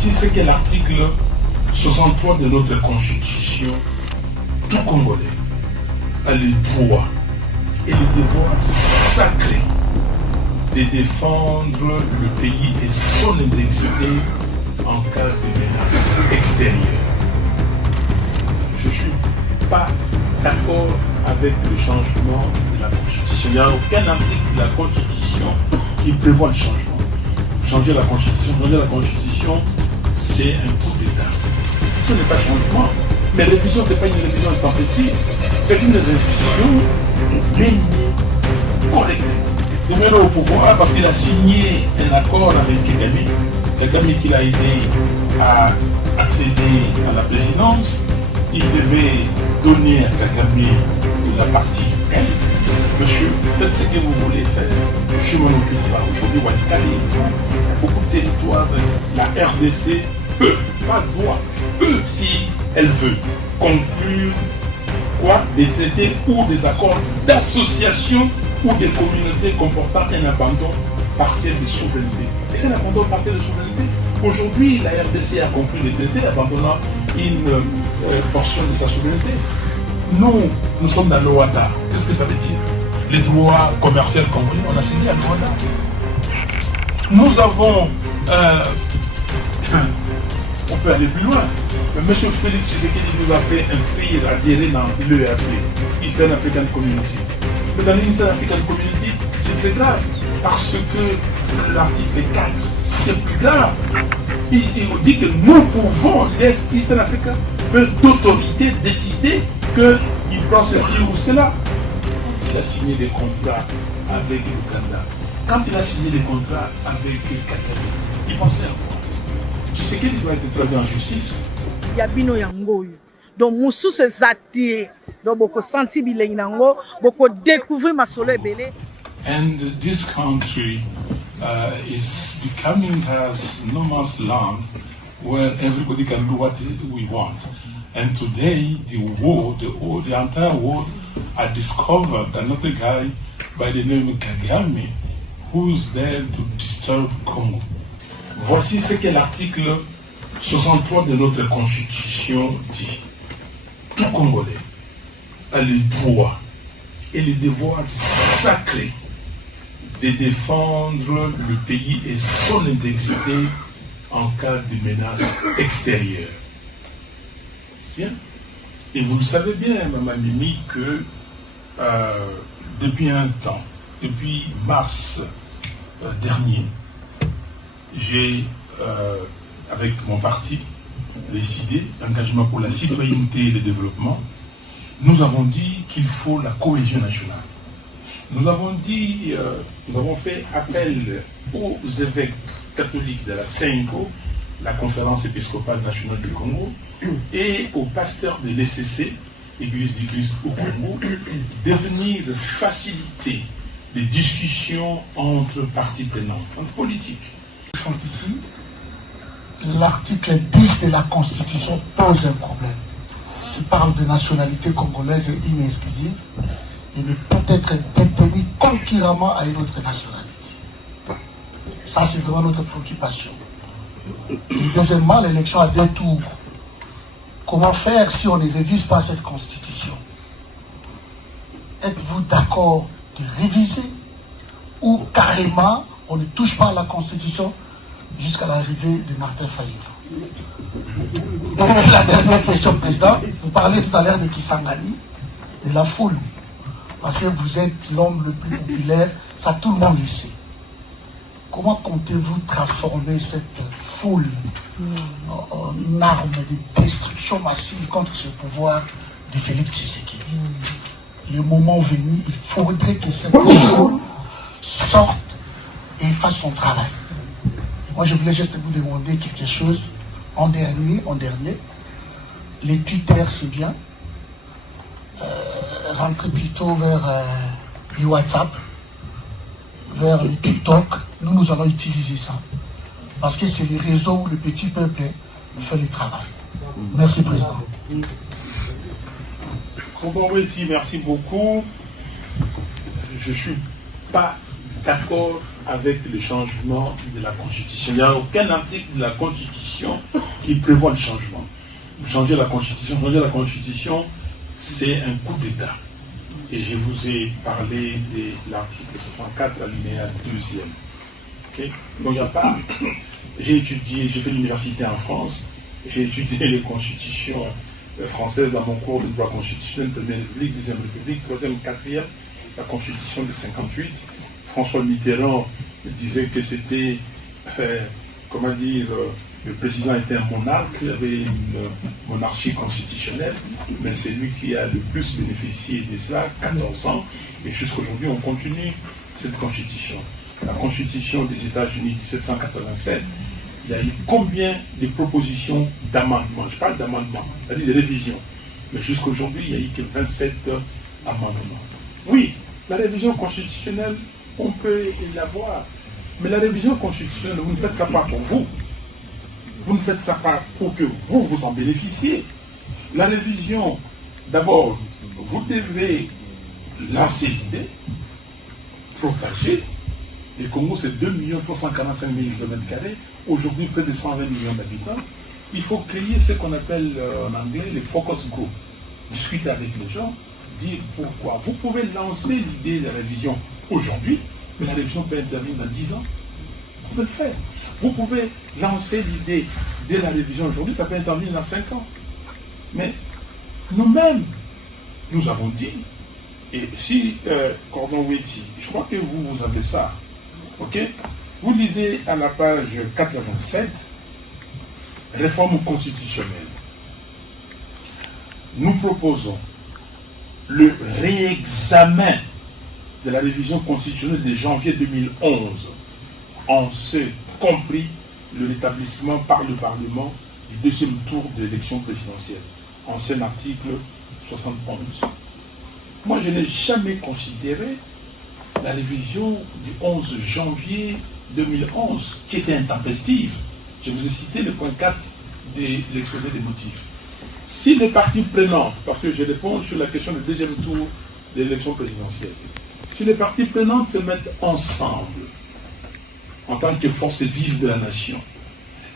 Voici ce qu'est l'article 63 de notre Constitution. Tout Congolais a le droit et le devoir sacré de défendre le pays et son intégrité en cas de menace extérieure. Je ne suis pas d'accord avec le changement de la Constitution. Il n'y a aucun article de la Constitution qui prévoit le changement. Changer la Constitution, c'est un coup d'État. Ce n'est pas changement. Mais révision, ce n'est pas une révision intempestive, c'est une révision menée correcte. Il est au pouvoir parce qu'il a signé un accord avec Kagame. Kagame qui l'a aidé à accéder à la présidence. Il devait donner à Kagame la partie Est. Monsieur, faites ce que vous voulez faire. Je ne m'en occupe pas. Aujourd'hui, Walikale et tout, il y a beaucoup de territoires. La RDC peut, pas doit, peut, si elle veut, conclure quoi? Des traités ou des accords d'association ou des communautés comportant un abandon partiel de souveraineté. Et c'est l'abandon partiel de souveraineté. Aujourd'hui, la RDC a conclu des traités abandonnant une portion de sa souveraineté. Nous sommes dans l'OADA. Qu'est-ce que ça veut dire? Les droits commerciaux congolais, on a signé à l'OADA. Nous avons... on peut aller plus loin. Mais M. Félix Tshisekedi nous a fait inscrire, adhérer dans l'EAC, Eastern African Community. Mais dans l'Eastern African Community, c'est très grave. Parce que l'article 4, c'est plus grave. Il dit que nous pouvons, l'Eastern Africa, d'autorité décider qu'il prend ceci ou cela. Quand il a signé des contrats avec l'Ouganda, quand il a signé des contrats avec Kagame, il pensait à quoi? Tu sais qu'il doit être traduit en justice. Yabino yangoyo. Donc musu se zati. Donc boko senti bilei nango, boko découvrir ma soleil belé. And this country is becoming as no man's land where everybody can do what we want. And today, the entire world had discovered another guy by the name of Kagame who's there to disturb Congo. Voici ce que l'article 63 de notre Constitution dit. Tout Congolais a le droit et le devoir sacré de défendre le pays et son intégrité en cas de menace extérieure. Bien. Et vous le savez bien, Maman Mimi, que depuis un temps, depuis mars dernier, j'ai, avec mon parti, décidé, engagement pour la citoyenneté et le développement, nous avons dit qu'il faut la cohésion nationale. Nous avons dit, nous avons fait appel aux évêques catholiques de la CENCO, la Conférence épiscopale nationale du Congo, et aux pasteurs de l'ECC, Église du Christ au Congo, de venir faciliter les discussions entre parties prenantes, entre politiques. Ici, l'article 10 de la Constitution pose un problème qui parle de nationalité congolaise et inexclusive et ne peut être détenu concurremment à une autre nationalité. Ça, c'est vraiment notre préoccupation. Et deuxièmement, l'élection à 2 tours. Comment faire si on ne révise pas cette Constitution? Êtes-vous d'accord de réviser ou carrément on ne touche pas à la Constitution jusqu'à l'arrivée de Martin Fayulu? Et la dernière question, Président. Vous parlez tout à l'heure de Kisangani, de la foule. Parce que vous êtes l'homme le plus populaire, ça tout le monde le sait. Comment comptez-vous transformer cette foule en une arme de destruction massive contre ce pouvoir de Félix Tshisekedi? Le moment venu, il faudrait que cette foule sorte et fasse son travail. Moi, je voulais juste vous demander quelque chose. En dernier, les Twitter, c'est bien. Rentrez plutôt vers le WhatsApp, vers le TikTok. Nous allons utiliser ça. Parce que c'est les réseaux où le petit peuple fait le travail. Merci, Président. Merci beaucoup. Je ne suis pas d'accord avec le changement de la Constitution. Il n'y a aucun article de la Constitution qui prévoit le changement. Changer la Constitution, c'est un coup d'État. Et je vous ai parlé de l'article 64, alinéa 2e. Okay? Donc il n'y a pas... J'ai fait l'université en France, j'ai étudié les constitutions françaises dans mon cours de droit constitutionnel, Première République, Deuxième République, Troisième, Quatrième, la Constitution de 58. François Mitterrand disait que c'était, le président était un monarque, il y avait une monarchie constitutionnelle, mais c'est lui qui a le plus bénéficié de cela, 14 ans, et jusqu'aujourd'hui on continue cette constitution. La constitution des États-Unis 1787, il y a eu combien de propositions d'amendements? Je parle d'amendements, c'est-à-dire de révisions, mais jusqu'aujourd'hui il n'y a eu que 27 amendements. Oui, la révision constitutionnelle, on peut l'avoir, mais la révision constitutionnelle, vous ne faites ça pas pour vous. Vous ne faites ça pas pour que vous en bénéficiez. La révision, d'abord, vous devez lancer l'idée, propager. Le Congo, c'est 2 345 000 km², aujourd'hui près de 120 millions d'habitants. Il faut créer ce qu'on appelle en anglais les focus group. Discuter avec les gens, dire pourquoi. Vous pouvez lancer l'idée de la révision aujourd'hui, mais la révision peut intervenir dans 10 ans. Vous pouvez le faire. Vous pouvez lancer l'idée de la révision aujourd'hui, ça peut intervenir dans 5 ans. Mais nous-mêmes, nous avons dit, et si Cordon Weti, je crois que vous avez ça, ok? Vous lisez à la page 87, réforme constitutionnelle. Nous proposons le réexamen de la révision constitutionnelle de janvier 2011, en ce compris le rétablissement par le Parlement du deuxième tour de l'élection présidentielle, ancien article 71. Moi, je n'ai jamais considéré la révision du 11 janvier 2011, qui était intempestive. Je vous ai cité le point 4 de l'exposé des motifs. Si les parties prenantes, parce que je réponds sur la question du deuxième tour de l'élection présidentielle, si les parties prenantes se mettent ensemble, en tant que force vive de la nation,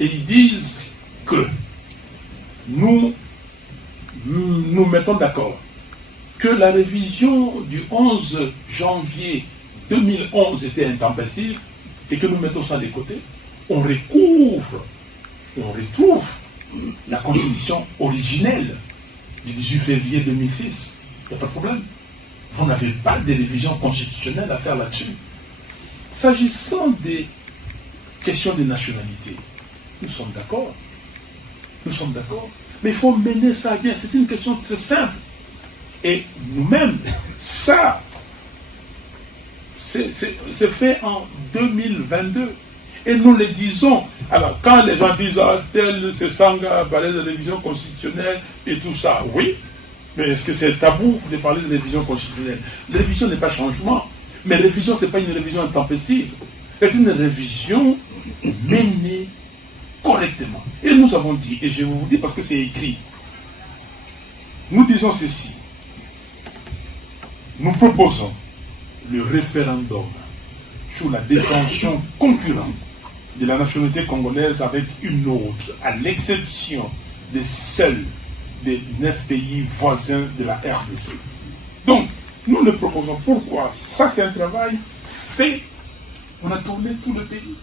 et ils disent que nous mettons d'accord que la révision du 11 janvier 2011 était intempestive et que nous mettons ça de côté, on recouvre et on retrouve la constitution originelle du 18 février 2006. Il n'y a pas de problème. Vous n'avez pas de révision constitutionnelle à faire là-dessus. S'agissant des questions de nationalité, nous sommes d'accord. Nous sommes d'accord. Mais il faut mener ça bien. C'est une question très simple. Et nous-mêmes, ça, c'est fait en 2022. Et nous le disons. Alors, quand les gens disent, ah, tel, c'est Sanga, parler de révision constitutionnelle et tout ça, oui. Mais est-ce que c'est tabou de parler de révision constitutionnelle? La révision n'est pas changement. Mais révision, ce n'est pas une révision intempestive. C'est une révision menée correctement. Et nous avons dit, et je vous dis parce que c'est écrit, nous disons ceci. Nous proposons le référendum sur la détention concurrente de la nationalité congolaise avec une autre, à l'exception des seuls des 9 pays voisins de la RDC. Donc, nous le proposons. Pourquoi? Ça, c'est un travail fait. On a tourné tout le pays.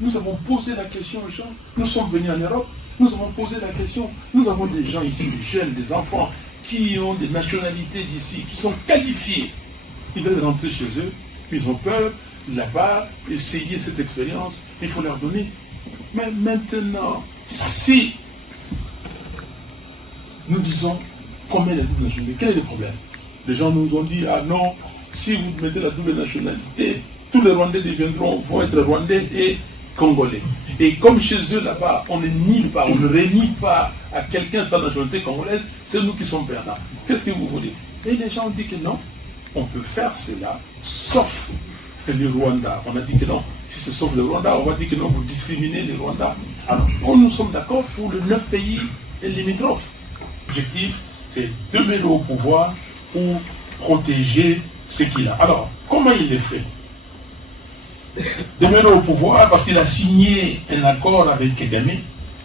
Nous avons posé la question aux gens. Nous sommes venus en Europe. Nous avons posé la question. Nous avons des gens ici, des jeunes, des enfants, qui ont des nationalités d'ici, qui sont qualifiés. Ils veulent rentrer chez eux. Ils ont peur. Là-bas, essayer cette expérience. Il faut leur donner. Mais maintenant, si nous disons combien la double nationalité, quel est le problème? Les gens nous ont dit, ah non, si vous mettez la double nationalité, tous les Rwandais vont être Rwandais et Congolais. Et comme chez eux là-bas, on ne nie pas, on ne renie pas à quelqu'un sa nationalité congolaise, c'est nous qui sommes perdants. Qu'est-ce que vous voulez? Et les gens ont dit que non, on peut faire cela, sauf le Rwanda. On a dit que non, si c'est sauf le Rwanda, on va dire que non, vous discriminez les Rwandais. Alors, nous sommes d'accord pour les 9 pays limitrophes. L'objectif, c'est demeurer au pouvoir pour protéger ce qu'il a. Alors, comment il est fait? demeurer au pouvoir parce qu'il a signé un accord avec Kagame.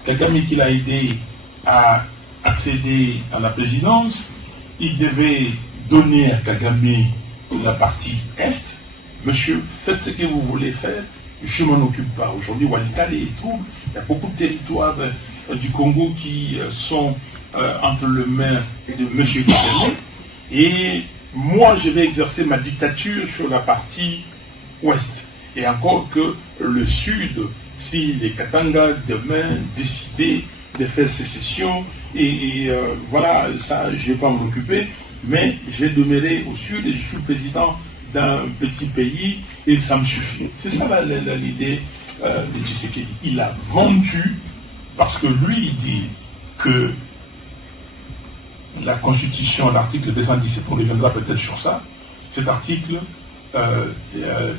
Kagame qui l'a aidé à accéder à la présidence. Il devait donner à Kagame la partie Est. Monsieur, faites ce que vous voulez faire, je ne m'en occupe pas. Aujourd'hui, Walikale est trouble. Il y a beaucoup de territoires du Congo qui sont entre les mains de monsieur Kagame. Et moi, je vais exercer ma dictature sur la partie Ouest. Et encore que le Sud, si les Katanga demain décidaient de faire sécession, voilà, ça, je ne vais pas m'en occuper, mais je vais demeurer au Sud et je suis président d'un petit pays et ça me suffit. C'est ça l'idée de Tshisekedi. Il a vendu parce que lui, il dit que la Constitution, l'article 217, on reviendra peut-être sur ça, cet article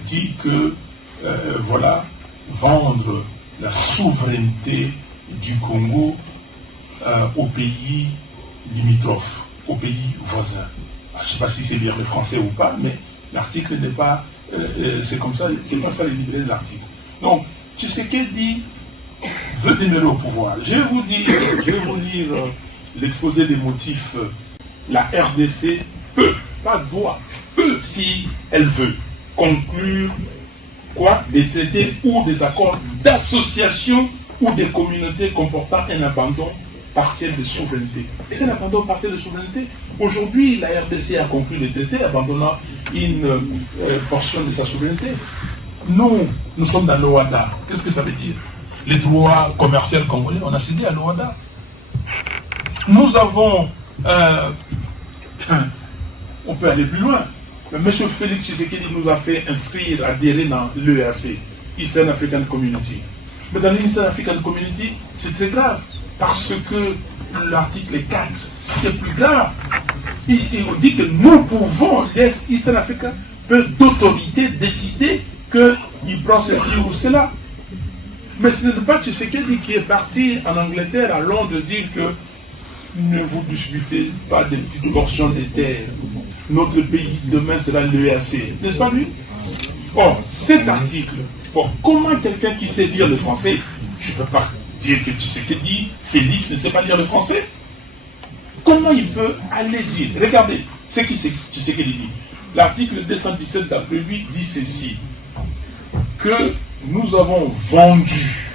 dit que, voilà, vendre la souveraineté du Congo aux pays limitrophes, aux pays voisins. Je ne sais pas si c'est bien le français ou pas, mais l'article n'est pas, c'est comme ça, c'est pas ça l'idée de l'article. Donc, Tshisekedi veut demeurer au pouvoir. Je vais vous lire l'exposé des motifs. La RDC peut, pas doit, peut, si elle veut, conclure quoi? Des traités ou des accords d'association ou des communautés comportant un abandon partiel de souveraineté. Et c'est l'abandon partiel de souveraineté. Aujourd'hui, la RDC a conclu des traités abandonnant une portion de sa souveraineté. Nous sommes dans l'OADA. Qu'est-ce que ça veut dire? Les droits commerciaux congolais, on a cédé à l'OADA. Nous avons... on peut aller plus loin. Mais M. Félix Tshisekedi nous a fait inscrire, adhérer dans l'EAC, Eastern African Community. Mais dans l'Eastern African Community, c'est très grave. Parce que l'article 4, c'est plus grave. Il dit que nous pouvons, l'Eastern Africa peut d'autorité décider qu'il prend ceci ou cela. Mais ce n'est pas Tshisekedi qui est parti en Angleterre, à Londres, dire que ne vous disputez pas des petites portions de terre. Notre pays demain sera l'EAC. N'est-ce pas lui? Or, cet article, bon, comment quelqu'un qui sait lire le français, je ne peux pas dire que Tshisekedi, Félix ne sait pas lire le français. Comment il peut aller dire? Regardez ce que Tshisekedi dit. L'article 217 d'après lui dit ceci, que nous avons vendu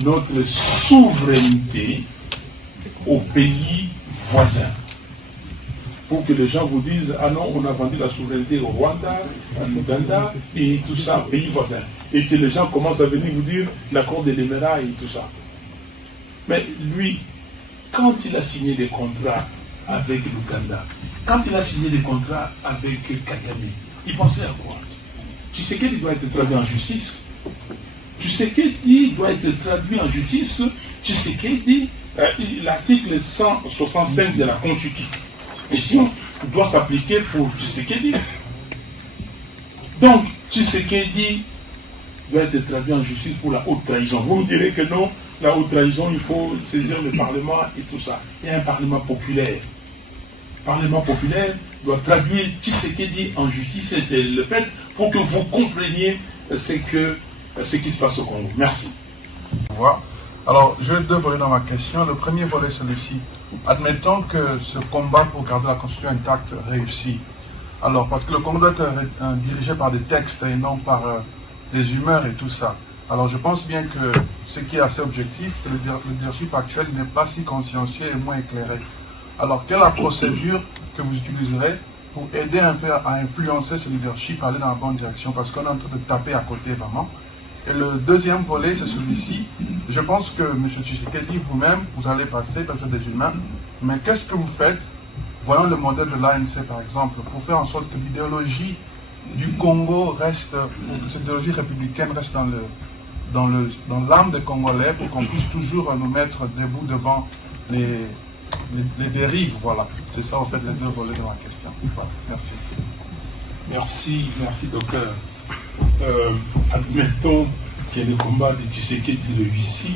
notre souveraineté aux pays voisins. Pour que les gens vous disent, ah non, on a vendu la souveraineté au Rwanda, à l'Ouganda, et tout ça, pays voisins. Et que les gens commencent à venir vous dire l'accord de l'Émirat et tout ça. Mais lui, quand il a signé des contrats avec l'Ouganda, quand il a signé des contrats avec Kagame, il pensait à quoi? Tu sais qu'il doit être traduit en justice. Tu sais qu'il doit être traduit en justice. Tu sais qu'il dit, l'article 165 de la Constitution doit s'appliquer pour Tshisekedi. Donc, Tshisekedi doit être traduit en justice pour la haute trahison. Vous me direz que non, la haute trahison, il faut saisir le Parlement et tout ça. Il y a un Parlement populaire. Le Parlement populaire doit traduire Tshisekedi en justice et le fait pour que vous compreniez ce qui se passe au Congo. Merci. Alors, j'ai deux volets dans ma question. Le premier volet, c'est celui-ci. Admettons que ce combat pour garder la Constitution intacte réussit. Alors, parce que le Congo doit être dirigé par des textes et non par des humeurs et tout ça. Alors, je pense bien que ce qui est assez objectif, que le leadership actuel n'est pas si consciencieux et moins éclairé. Alors, quelle est la procédure que vous utiliserez pour aider à influencer ce leadership à aller dans la bonne direction? Parce qu'on est en train de taper à côté vraiment. Et le deuxième volet, c'est celui-ci. Je pense que M. Tshisekedi, vous-même, vous allez passer parce que des humains. Mais qu'est-ce que vous faites, voyons le modèle de l'ANC par exemple, pour faire en sorte que l'idéologie du Congo reste, que cette idéologie républicaine reste dans l'âme des Congolais pour qu'on puisse toujours nous mettre debout devant les dérives, voilà. C'est ça en fait les deux volets de ma question. Voilà. Merci. Merci docteur. Admettons qu'il y ait le combat de Tshisekedi réussi.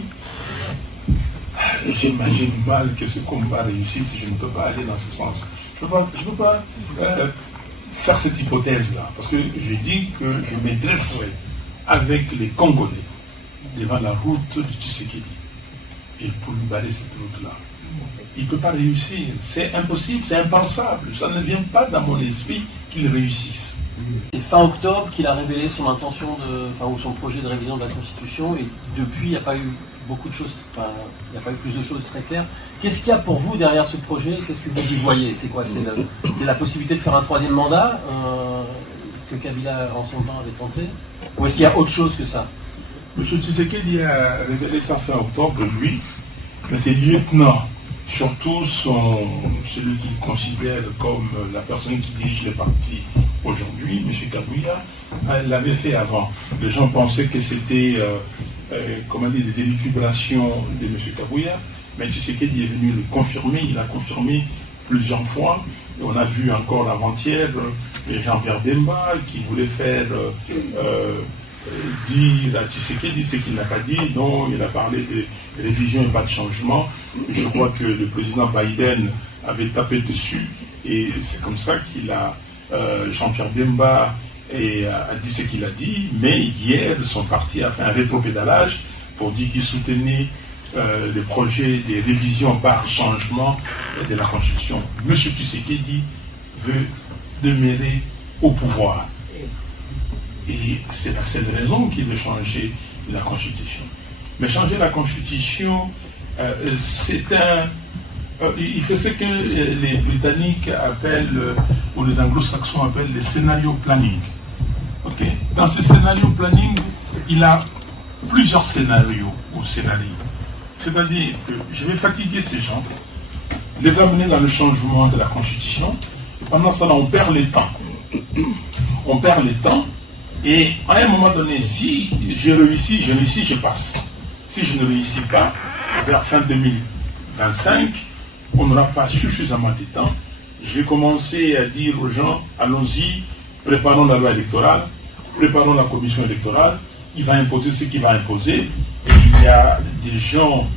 J'imagine mal que ce combat réussisse, je ne peux pas aller dans ce sens. Je ne peux pas faire cette hypothèse-là, parce que je dis que je me dresserai avec les Congolais devant la route de Tshisekedi et pour lui barrer cette route-là. Il ne peut pas réussir, c'est impossible, c'est impensable, ça ne vient pas dans mon esprit qu'il réussisse. C'est fin octobre qu'il a révélé son intention ou son projet de révision de la Constitution, et depuis il n'y a pas eu beaucoup de choses, il n'y a pas eu plus de choses très claires. Qu'est-ce qu'il y a pour vous derrière ce projet? Qu'est-ce que vous y voyez? C'est quoi? C'est la possibilité de faire un troisième mandat que Kabila en son temps avait tenté? Ou est-ce qu'il y a autre chose que ça? M. Tshisekedi a révélé ça fin octobre, lui, mais ses lieutenants, surtout celui qu'il considère comme la personne qui dirige le parti aujourd'hui, M. Kabila, l'avait fait avant. Les gens pensaient que c'était des élucubrations de M. Kabila, mais Tshisekedi est venu le confirmer, il a confirmé plusieurs fois. Et on a vu encore avant-hier Jean-Pierre Bemba qui voulait faire dire à Tshisekedi ce qu'il n'a pas dit. Non, il a parlé de révision et pas de changement. Je crois que le président Biden avait tapé dessus et c'est comme ça qu'il a Jean-Pierre Bemba a dit ce qu'il a dit, mais hier son parti a fait un rétropédalage pour dire qu'il soutenait le projet de révision par changement de la Constitution. M. Tshisekedi veut demeurer au pouvoir. Et c'est la seule raison qu'il veut changer la Constitution. Mais changer la Constitution, c'est il fait ce que les Britanniques appellent, ou les Anglo-Saxons appellent le scénario planning. Okay? Dans ce scénario planning, il a plusieurs scénarios ou scénarios. C'est-à-dire que je vais fatiguer ces gens, les amener dans le changement de la Constitution, et pendant ça, on perd le temps. On perd le temps, et à un moment donné, si je réussis, je passe. Si je ne réussis pas, vers fin 2025, on n'aura pas suffisamment de temps. Je vais commencer à dire aux gens, allons-y, préparons la loi électorale, préparons la commission électorale, il va imposer ce qu'il va imposer, et il y a des gens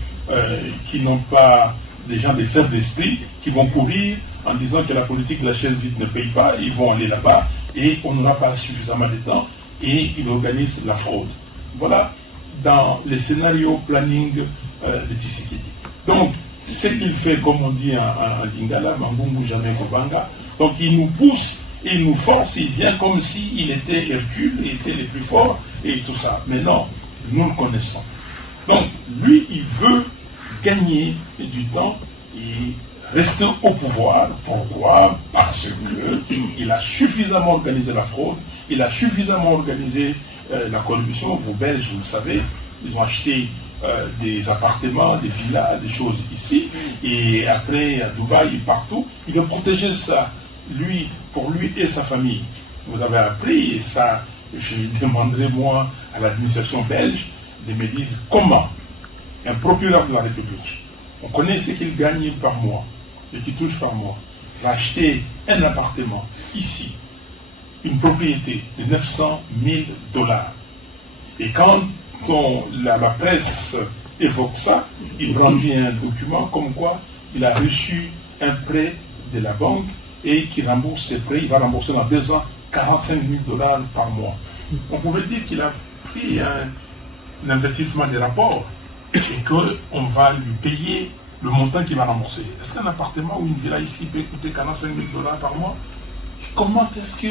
qui n'ont pas, des gens de faible d'esprit, qui vont courir en disant que la politique de la chaise vide ne paye pas, ils vont aller là-bas, et on n'aura pas suffisamment de temps, et ils organisent la fraude. Voilà dans les scénarios planning de Tshisekedi. Donc, ce qu'il fait, comme on dit en Lingala, Mambungu jamais Kobanga, donc il nous pousse, il nous force, il vient comme s'il était Hercule, il était le plus fort, et tout ça. Mais non, nous le connaissons. Donc, lui, il veut gagner du temps et rester au pouvoir. Pourquoi? Parce qu'il a suffisamment organisé la fraude, il a suffisamment organisé la corruption. Vous Belges, vous le savez, ils ont acheté des appartements, des villas, des choses ici, et après à Dubaï, partout. Il veut protéger ça, lui, pour lui et sa famille. Vous avez appris, et ça, je demanderai moi à l'administration belge de me dire comment un procureur de la République, on connaît ce qu'il gagne par mois, et qu'il touche par mois, va acheter un appartement ici, une propriété de 900 000 $. Et quand la presse évoque ça, il brandit un document comme quoi il a reçu un prêt de la banque et qu'il rembourse ses prêts, il va rembourser dans 2 ans 45 000 $ par mois. On pouvait dire qu'il a fait un investissement des rapports et qu'on va lui payer le montant qu'il va rembourser. Est-ce qu'un appartement ou une villa ici peut coûter 45 000 $ par mois? Comment est-ce que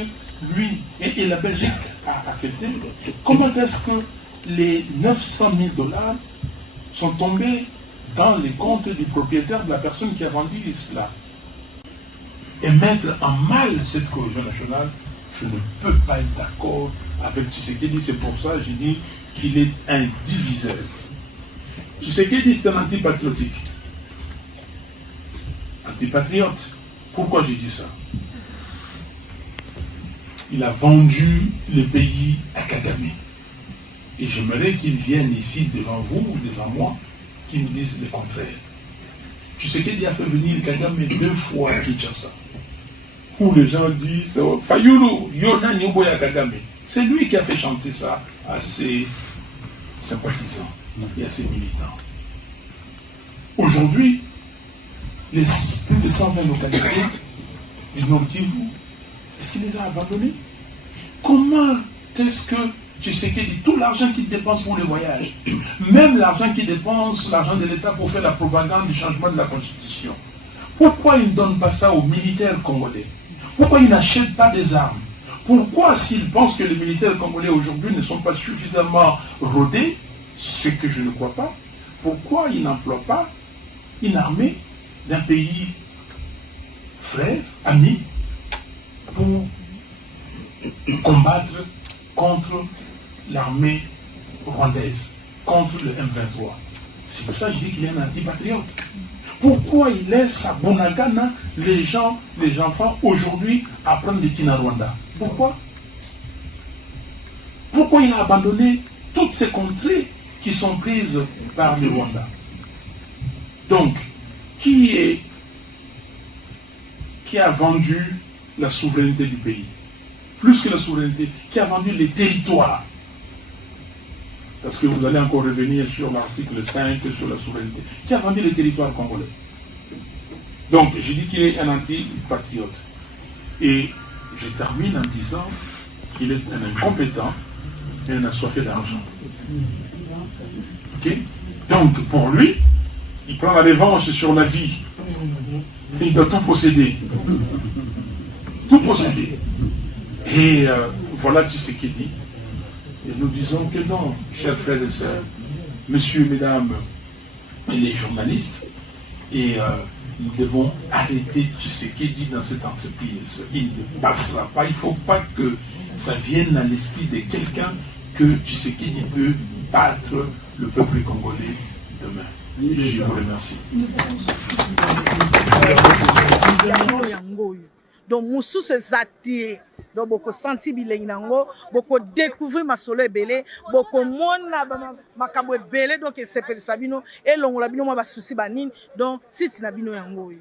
lui et la Belgique a accepté? Comment est-ce que les 900 000 $ sont tombés dans les comptes du propriétaire de la personne qui a vendu cela? Et mettre en mal cette cohésion nationale, je ne peux pas être d'accord avec Tshisekedi. C'est pour ça que je dis qu'il est un diviseur. Tshisekedi, c'est un antipatriotique. Antipatriote. Pourquoi j'ai dit ça? Il a vendu le pays à Kagame. Et j'aimerais qu'il vienne ici devant vous ou devant moi, qu'il nous dise le contraire. Tshisekedi a fait venir Kagame 2 fois à Kinshasa. Où les gens disent Fayulu, Yona Nyoboya Kagame. C'est lui qui a fait chanter ça à ses sympathisants et à ses militants. Aujourd'hui, plus de 120 localités du Nord Kivu Est-ce qu'il les a abandonnés? Comment est-ce que Tshisekedi, tout l'argent qu'il dépense pour le voyage, même l'argent qu'il dépense, l'argent de l'État pour faire la propagande du changement de la Constitution, pourquoi il ne donne pas ça aux militaires congolais? Pourquoi il n'achète pas des armes? Pourquoi, s'il pense que les militaires congolais aujourd'hui ne sont pas suffisamment rodés, ce que je ne crois pas, pourquoi il n'emploie pas une armée d'un pays frère, ami, pour combattre contre l'armée rwandaise, contre le M23? C'est pour ça que je dis qu'il est un antipatriote. Pourquoi il laisse à Bunagana les enfants aujourd'hui apprendre le Kinyarwanda? Pourquoi? Pourquoi il a abandonné toutes ces contrées qui sont prises par le Rwanda? Donc, qui a vendu la souveraineté du pays? Plus que la souveraineté, qui a vendu les territoires? Parce que vous allez encore revenir sur l'article 5, sur la souveraineté. Qui a vendu les territoires congolais? Donc, je dis qu'il est un anti-patriote. Et je termine en disant qu'il est un incompétent et un assoiffé d'argent. Ok? Donc, pour lui, il prend la revanche sur la vie. Il doit tout posséder. Tout posséder. Et voilà ce qu'il dit. Et nous disons que non, chers frères et sœurs, messieurs, mesdames, et les journalistes, et nous devons arrêter ce qu'il dit dans cette entreprise. Il ne passera pas, il ne faut pas que ça vienne à l'esprit de quelqu'un que Tshisekedi peut battre le peuple congolais demain. Je vous remercie. Donc, mosusu ezati donc boko senti bilengi nango boko découvrir masolo ebele boko mona makambo ebele donc esepelisa bino elongola bino mwa basusi banini donc siti na bino yango oyo.